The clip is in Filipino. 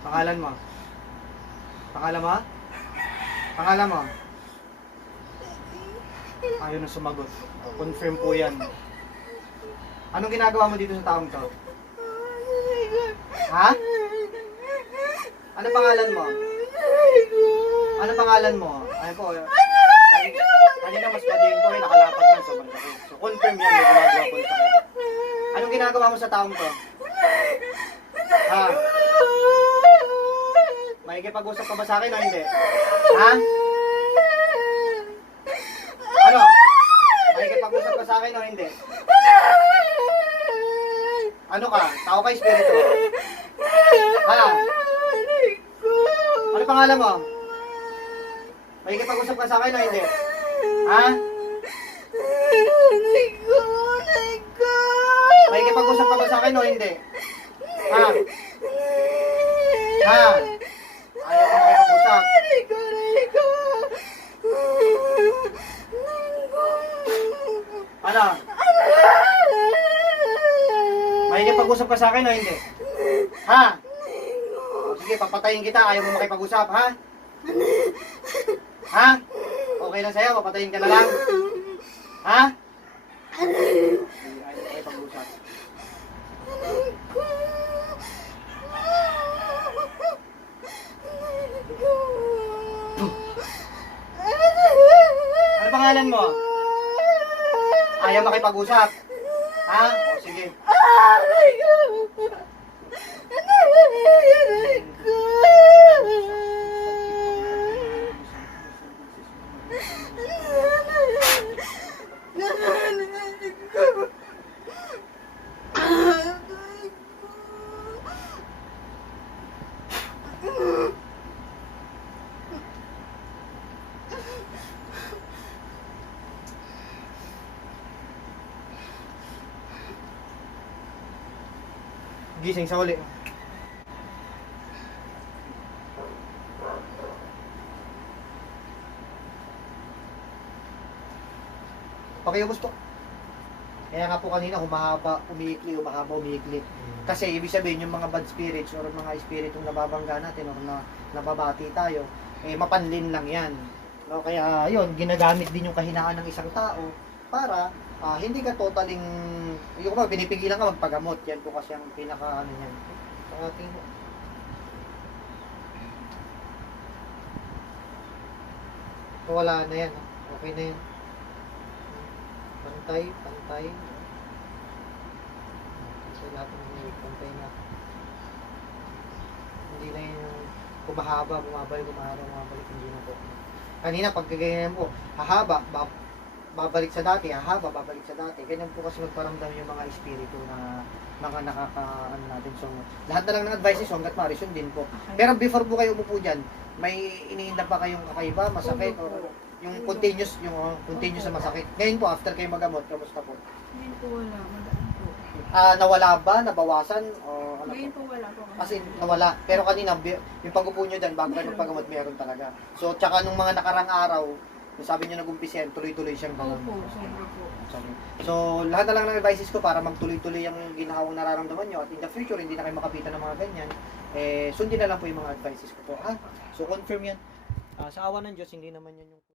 Pangalan mo? Pangalan mo? Pangalan mo? Ayaw na sumagot. Confirm po yan. Anong ginagawa mo dito sa taong to? Ha? Ano pangalan mo? Ano pangalan mo? Ayun po. Kanina mas madiin ko rin, nakalapat na sobrang sakit. So confirm yan, may ginagawa po sa akin. Anong ginagawa mo sa taong to? Ha? Makikipag-usap ka ba sa akin o hindi? Ha? Ano? Makikipag-usap ka sa akin o hindi? Ano ka? Tao ka, espiritu? Ha? Ano pangalan mo? Makikipag-usap ka sa akin o hindi? Ha? Makikipag-usap ka ba sa akin o hindi? Ha? Ha? Ayaw ko makipag-usap. Ano? Makikipag-usap ka sa akin o hindi? Ha? O, sige, papatayin kita. Ayaw mo makipag-usap, ha? Ha? Okay lang sa'yo? Papatayin ka na lang? Ha? Ayaw mo makipag-usap. Ano pangalan mo? Ayaw makipag-usap? Ha? O, sige. Gising sa uli. Okay, gusto. Kaya nga po kanina humahaba, umiikli, humahaba, umiikli. Kasi ibig sabihin yung mga bad spirits or mga espiritong nababangga natin or na nababati tayo, eh mapanlin lang yan. No, kaya yun, ginagamit din yung kahinaan ng isang tao para hindi ka totaling, yung ba, pinipigilan ka magpagamot. Yan po kasi ang pinaka ano yan. Sa ating wala na yan. Okay na yan. Pantay, pantay. Kasi natin pantay na. Hindi na yung kumahaba, bumabalik, bumabalik, hindi na po. Kanina pag ganyan po, hahaba, babalik sa dati, hahaba, babalik sa dati. Ganyan po kasi magparamdam yung mga espiritu na mga nakaka-ano natin. So, lahat na lang ng advices, hanggat maaari, sundin po. Pero before po kayo umupo dyan, may iniinda pa kayong kakaiba, masakit, o yung continuous na masakit. Ngayon po, after kayo magamot, kamusta po? Ngayon po wala, magaan po. Nawala ba? Nabawasan? O ano Ngayon po? po wala po. As in, nawala. Pero kanina, yung pag-upo nyo dyan, bago kayo magpagamot, meron talaga. So, tsaka nung mga nakarang araw, yung sabi nyo nag-umpisa yan, tuloy-tuloy siyang ganun. Opo, sobra po. So, lahat na lang ng advices ko para magtuloy-tuloy yung ginahawang nararamdaman nyo at in the future, hindi na kayo makapitan ng mga ganyan, sundin na lang po yung mga advices ko po. So, confirm yan. Sa awa ng Diyos, hindi naman yan yung